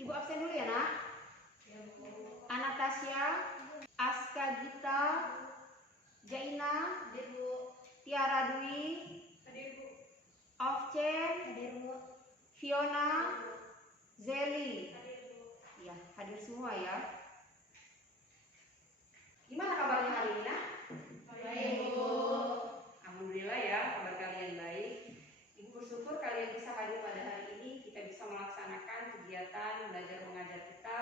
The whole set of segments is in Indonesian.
Ibu absen dulu ya, Nak. Anastasia, Aska Gita, Jaina, Tiara Dwi, Ofchen, Fiona, Zeli. Ya, hadir semua ya. Gimana kabarnya hari ini, Nak? Baik, Bu. Alhamdulillah ya, kabar kalian baik. Ibu bersyukur kalian bisa hadir pada hari ini. Kita bisa melaksanakan kegiatan belajar mengajar kita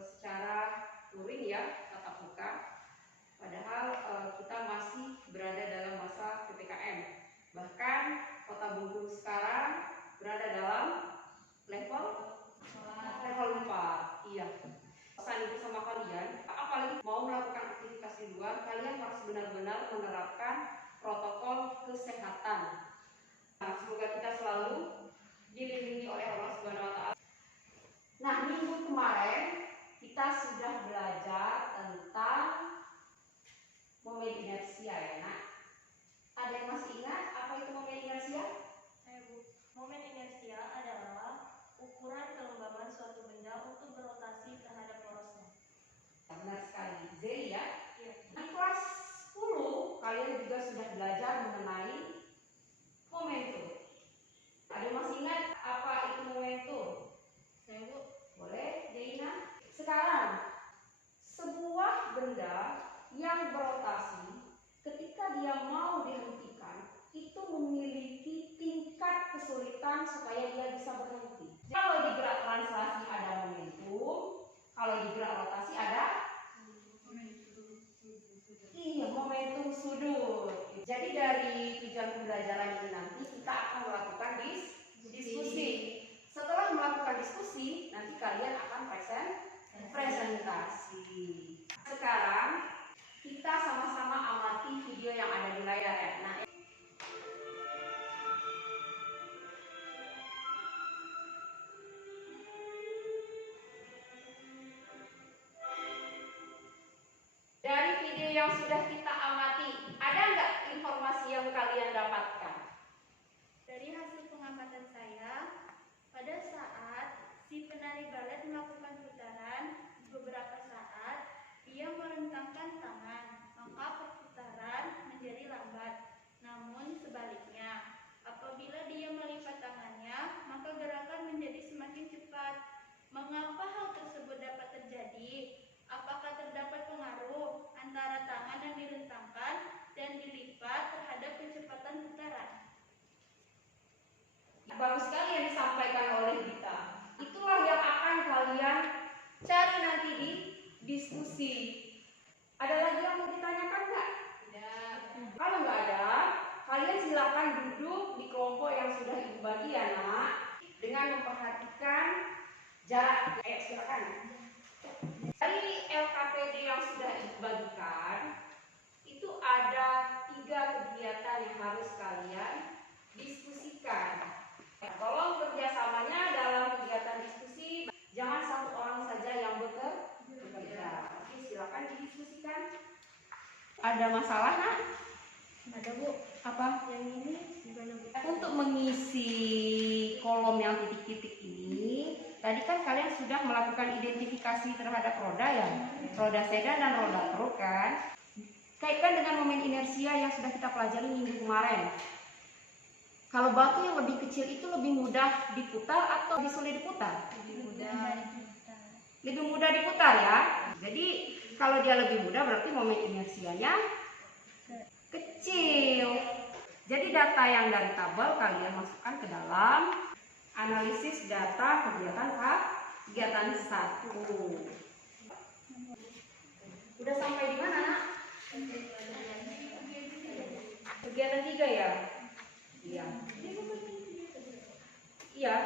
secara luring ya, tatap muka. Padahal kita masih berada dalam masa PPKM. Bahkan Kota Bengkulu sekarang berada dalam level 4. Iya. Pesan itu sama kalian, apalagi mau melakukan aktivitas di luar, kalian harus benar-benar menerapkan protokol kesehatan. Nah, semoga kita selalu dilindungi oleh Allah Subhanahu wa Ta'ala. Nah, minggu kemarin kita sudah belajar tentang momen inersia ya, Nak. Ada yang masih ingat apa itu momen inersia? Momen inersia adalah ukuran kelembaban suatu benda untuk berotasi terhadap porosnya. Benar sekali, Zeli ya. Iya. Di kelas 10 kalian juga sudah belajar mengenai momentum. Ada yang masih ingat apa itu momentum? Saya, Bu. Boleh, Deina? Sekarang, sebuah benda yang berotasi ketika dia mau dihentikan itu memiliki tingkat kesulitan supaya dia bisa berhenti. Kalau di gerak translasi ada momentum, kalau di gerak rotasi ada momentum sudut. Jadi dari tujuan pembelajaran ini nanti kita akan melakukan diskusi. Setelah melakukan diskusi, nanti kalian akan presentasi. Sekarang kita sama-sama amati video yang ada di layar ya. Nah, dari video yang sudah kita amati, ada nggak informasi yang kalian dapatkan? Dari hasil pengamatan saya, pada saat si penari balet melakukan putaran, beberapa saat ia merentangkan tangan, maka perputaran menjadi lambat. Namun sebaliknya, apabila dia melipat tangannya, maka gerakan menjadi semakin cepat. Mengapa hal tersebut dapat terjadi? Apakah terdapat pengaruh antara tangan yang direntangkan dan dilipat terhadap kecepatan putaran? Bagus sekali yang disampaikan oleh Gita. Itulah yang akan kalian cari nanti di diskusi. Ada lagi yang mau ditanyakan nggak? Tidak. Kalau nggak ada, kalian silakan duduk di kelompok yang sudah ibu bagi ya, Nak, dengan memperhatikan jarak. Silakan. Dari LKPD yang sudah ibu bagikan, itu ada 3 kegiatan yang harus kalian diskusikan. Tolong kerjasamanya dalam kegiatan diskusi, jangan satu orang saja yang bekerja. Oke, silakan didiskusikan. Ada masalah, Nak? Ada, Bu. Apa? Yang ini gimana, Bu? Untuk mengisi kolom yang titik-titik ini, tadi kan kalian sudah melakukan identifikasi terhadap roda ya, roda sedan dan roda truk kan. Kaitkan dengan momen inersia yang sudah kita pelajari minggu kemarin. Kalau batu yang lebih kecil itu lebih mudah diputar atau lebih sulit diputar? Lebih mudah diputar ya. Jadi kalau dia lebih mudah berarti momen inersianya kecil. Jadi data yang dari tabel kalian masukkan ke dalam analisis data kegiatan 1. Udah sampai di mana, Nak? Kegiatan 3 ya? Iya. Iya.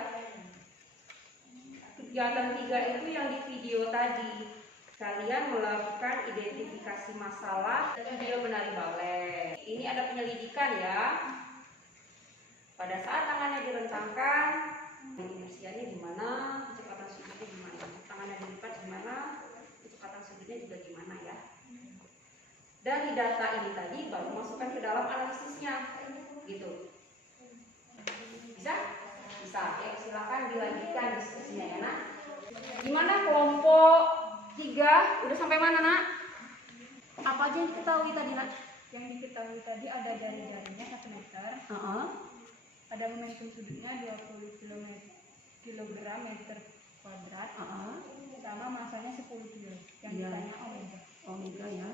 Kegiatan 3 itu yang di video tadi. Kalian melakukan identifikasi masalah video menari balet. Ini ada penyelidikan ya. Pada saat tangannya direntangkan, inersianya gimana, kecepatan sudutnya gimana, tangannya dilipat gimana, kecepatan sudutnya juga gimana ya. Dari data ini tadi baru masukkan ke dalam analisisnya, gitu. Bisa? Bisa. Ya, silakan dilanjutkan diskusinya ya, Nak. 3 udah sampai mana nak? Apa aja yang diketahui tadi nak? Yang diketahui tadi ada jari-jarinya 1 meter, ada momentum sudutnya 20 kilogram meter kuadrat, sama masanya 10 kilo. Yang Iya. ditanya omega. Omega ya.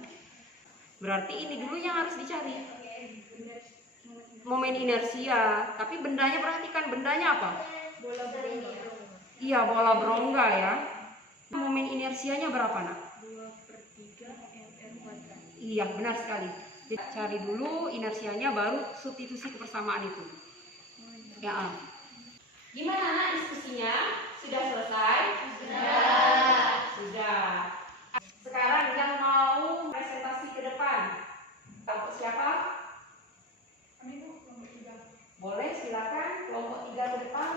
Berarti ini dulu yang harus dicari. Momen inersia. Tapi bendanya perhatikan, bendanya apa? Bola berongga Iya, bola berongga ya. Momen inersianya berapa nak? 2/3 mr kuadrat. Iya, benar sekali. Jadi, cari dulu inersianya baru substitusi kebersamaan itu. Ya. Gimana nak diskusinya? Sudah selesai? Sudah. Sekarang yang mau presentasi ke depan. Kelompok siapa? Kami Bu, kelompok 3. Boleh silakan kelompok 3 ke depan.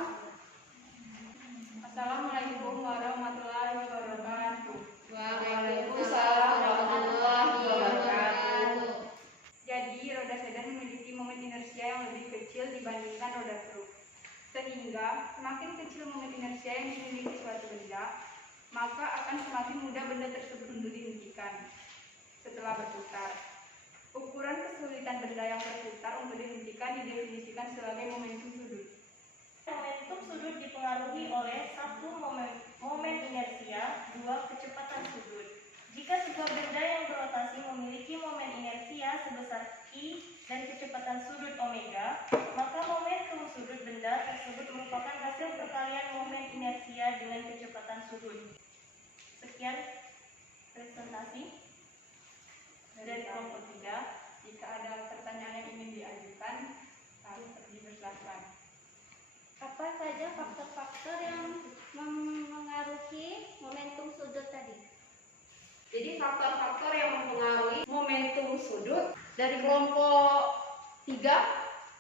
Assalamualaikum warahmatullahi wabarakatuh. Waalaikumsalam warahmatullahi wabarakatuh. Jadi roda sedan memiliki momen inersia yang lebih kecil dibandingkan roda truk. Sehingga semakin kecil momen inersia yang dimiliki suatu benda, maka akan semakin mudah benda tersebut untuk dihentikan setelah berputar. Ukuran kesulitan benda yang berputar untuk dihentikan didefinisikan sebagai momentum sudut. Momentum sudut dipengaruhi oleh 1 momen inersia, 2 kecepatan sudut. Jika sebuah benda yang berotasi memiliki momen inersia sebesar I dan kecepatan sudut omega, maka momentum sudut benda tersebut merupakan hasil perkalian momen inersia dengan kecepatan sudut. Sekian presentasi Dari kelompok 3, jika ada pertanyaan yang ingin diajukan, harus dipersilakan. Apa saja faktor-faktor yang mengaruhi momentum sudut tadi? Jadi faktor-faktor yang mempengaruhi momentum sudut dari kelompok 3,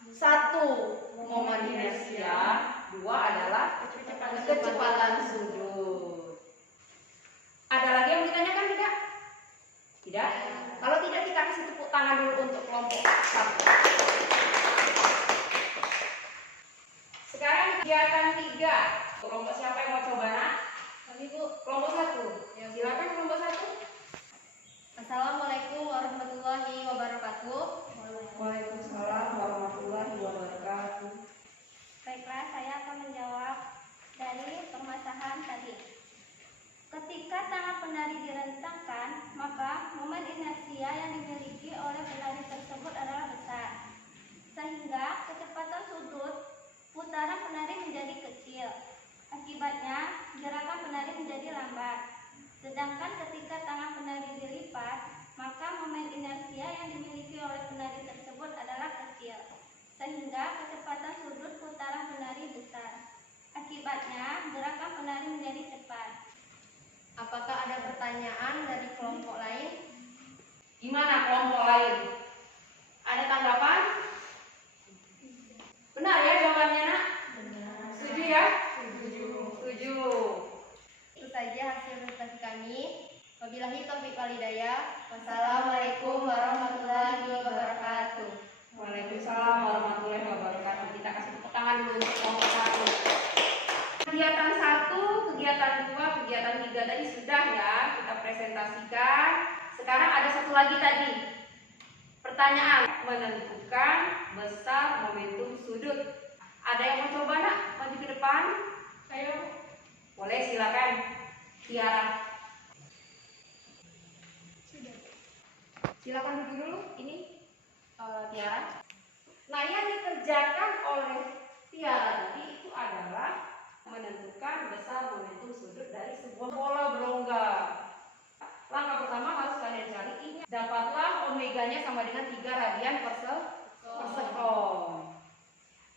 1 momen inersia, 2 adalah kecepatan sudut. Ada lagi yang ditanyakan tidak? Tidak? Kalau tidak kita kasih tepuk tangan dulu untuk kelompok 1. Sekarang kegiatan 3. Kelompok siapa yang mau coba nak? Kami Bu. Kelompok 1. Ya, silakan kelompok 1. Assalamualaikum warahmatullahi wabarakatuh. Waalaikumsalam warahmatullahi wabarakatuh. Baiklah, saya akan menjawab dari permasalahan tadi. Ketika tangan penari direntangkan, maka momen inersia yang dimiliki oleh penari tersebut adalah besar, sehingga kecepatan sudut putaran penari menjadi kecil. Akibatnya, gerakan penari menjadi lambat. Sedangkan ketika tangan penari dilipat, maka momen inersia yang dimiliki oleh penari tersebut adalah kecil, sehingga kecepatan sudut putaran penari besar. Akibatnya, gerakan penari menjadi cepat. Apakah ada pertanyaan dari kelompok lain? Gimana kelompok lain? Ada tanggapan? Benar ya jawabannya nak? Setuju ya? Setuju. Itu saja hasil presentasi kami. Wabillahi taufiq wal hidayah. Wassalamualaikum warahmatullahi wabarakatuh. Waalaikumsalam warahmatullahi wabarakatuh. Kita kasih tepuk tangan dulu untuk kelompok 1. Kegiatan 1, kegiatan 2, kegiatan 3 tadi sudah ya kita presentasikan. Sekarang ada satu lagi tadi. Pertanyaan menentukan besar momentum sudut. Ada yang mau coba nak? Maju ke depan. Ayo. Boleh silakan. Tiara. Silakan duduk dulu. Ini Tiara. Nah, yang dikerjakan oleh Tiara tadi itu adalah menentukan besar momentum sudut dari sebuah bola berongga. Langkah pertama harus kalian cari ini. Dapatlah omeganya sama dengan 3 radian per sekon.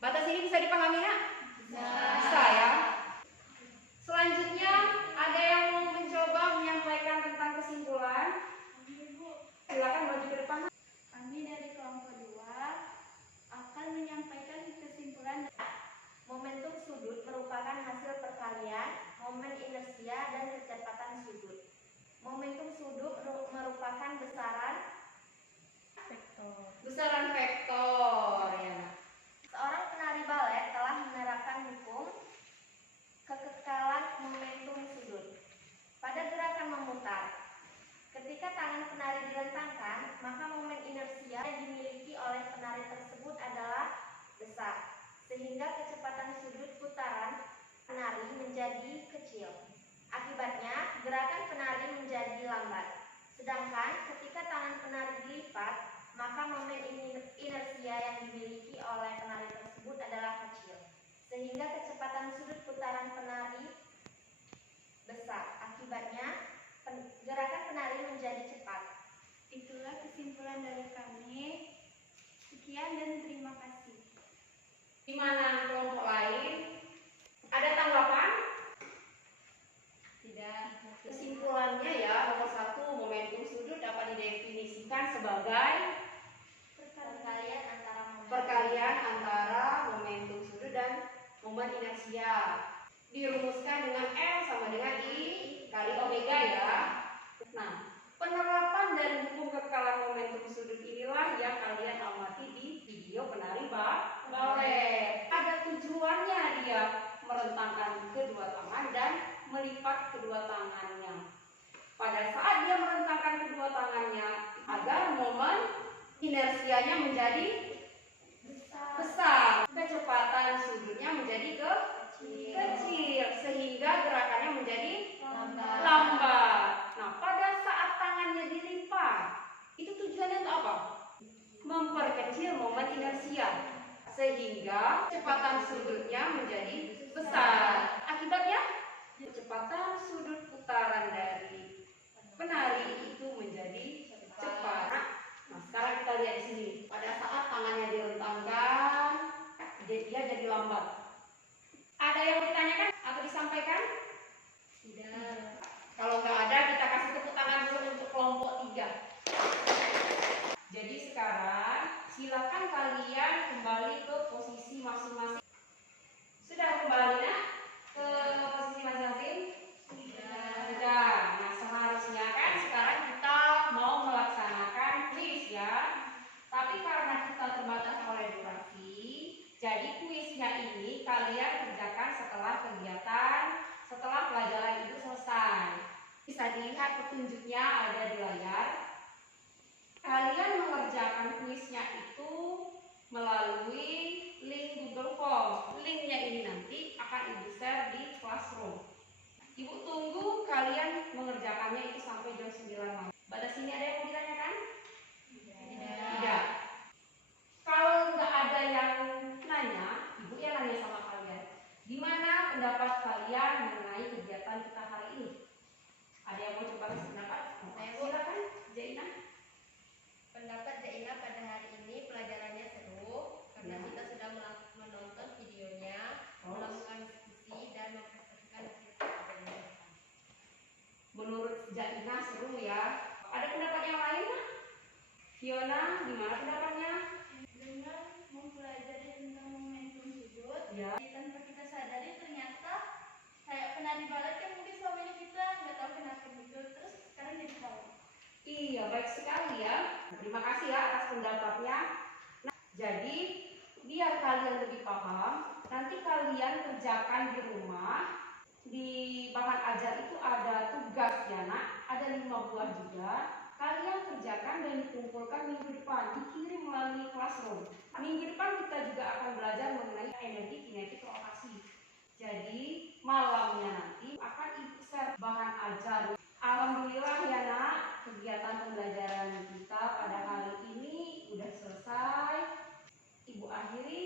Batas ini bisa dipahami nak? Bisa ya. Selanjutnya ada yang mau mencoba menyampaikan tentang kesimpulan? Silakan maju ke depan. Kami dari kelompok 2 akan menyampaikan kesimpulan. Momentum sudut merupakan hasil perkalian momen inersia dan kecepatan sudut. Momentum sudut merupakan Besaran vektor ya. Seorang penari balet telah menerapkan hukum kekekalan momentum sudut. Pada gerakan memutar, besar, sehingga kecepatan sudut putaran penari menjadi kecil. Akibatnya, gerakan penari menjadi lambat. Sedangkan ketika tangan penari dilipat, maka momen inersia yang dimiliki oleh penari tersebut adalah kecil, sehingga kecepatan sudut putaran penari besar. Akibatnya, gerakan penari menjadi cepat. Itulah kesimpulan dari kami. Sekian dan terima kasih. Di mana kelompok lain? Ada tanggapan? Tidak. Kesimpulannya ya, nomor 1, momentum sudut dapat didefinisikan sebagai perkalian antara momentum sudut dan momen inersia. Dirumuskan dengan L sama dengan I kali omega ya. Nah, penerapan dari hukum kekekalan momentum sudut inilah yang kalian amati di video penari balet. Ada tujuannya dia merentangkan kedua tangan dan melipat kedua tangannya. Pada saat dia merentangkan kedua tangannya agar momen inersianya menjadi besar, kecepatan sudutnya menjadi kecil sehingga gerakannya menjadi lambat. Nah, pada saat tangannya dilipat, itu tujuannya untuk apa? Memperkecil momen inersia sehingga kecepatan sudutnya menjadi besar. Akibatnya kecepatan sudut putaran dari penari itu menjadi cepat. Nah, sekarang kita lihat di sini. Pada saat tangannya direntangkan, dia jadi lambat. Ada yang mau ditanyakan atau disampaikan? Tidak. Kalau nggak ada, kita kasih tepuk tangan dulu untuk kelompok 3. Jadi sekarang silakan kalian kembali ke posisi masing-masing. Sudah kembali nak ke posisi masing-masing? Sudah. Nah, seharusnya kan sekarang kita mau melaksanakan kuis ya. Tapi karena kita terbatas oleh durasi, jadi kuisnya ini kalian kerjakan setelah pelajaran itu selesai. Bisa dilihat petunjuknya ada di layar. Kalian mengerjakan kuisnya itu melalui link Google Form. Linknya ini nanti akan Ibu share di Classroom. Ibu tunggu kalian mengerjakannya itu sampai jam 9 malam. Pada sini ada yang mau ditanyakan? Tidak. Kalau nggak ada yang nanya, Ibu yang nanya sama kalian. Gimana pendapat kalian mengenai kegiatan kita hari ini? Ada yang mau coba kasih pendapat? Silakan, Jaina. Pendapat Zaina pada hari ini pelajarannya seru karena kita sudah menonton videonya, melakukan diskusi dan mempraktikkan hasil pelajaran. Menurut Jaina seru ya. Ada pendapat yang lain? Fiona, gimana pendapatnya? Dengan mempelajari tentang momentum sudut, Ya. tanpa kita sadari ternyata kayak penari balet kan mungkin selama ini kita nggak tahu kenapa gitu, terus sekarang jadi tahu. Iya, baik sekali ya. Terima kasih ya atas pendapatnya. Nah, jadi biar kalian lebih paham, nanti kalian kerjakan di rumah. Di bahan ajar itu ada tugas ya nak, ada 5 buah juga. Kalian kerjakan dan dikumpulkan minggu depan, dikirim melalui Classroom. Minggu depan kita juga akan belajar mengenai energi kinetik rotasi. Jadi malamnya nanti akan Ibu share bahan ajar. Alhamdulillah ya nak, kegiatan pembelajaran kita pada hari ini udah selesai. Ibu akhiri.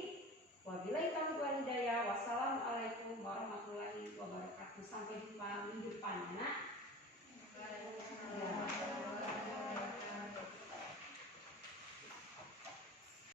Wabillahi taufiq wal hidayah. Wassalamualaikum warahmatullahi wabarakatuh. Sampai jumpa minggu depan ya nak.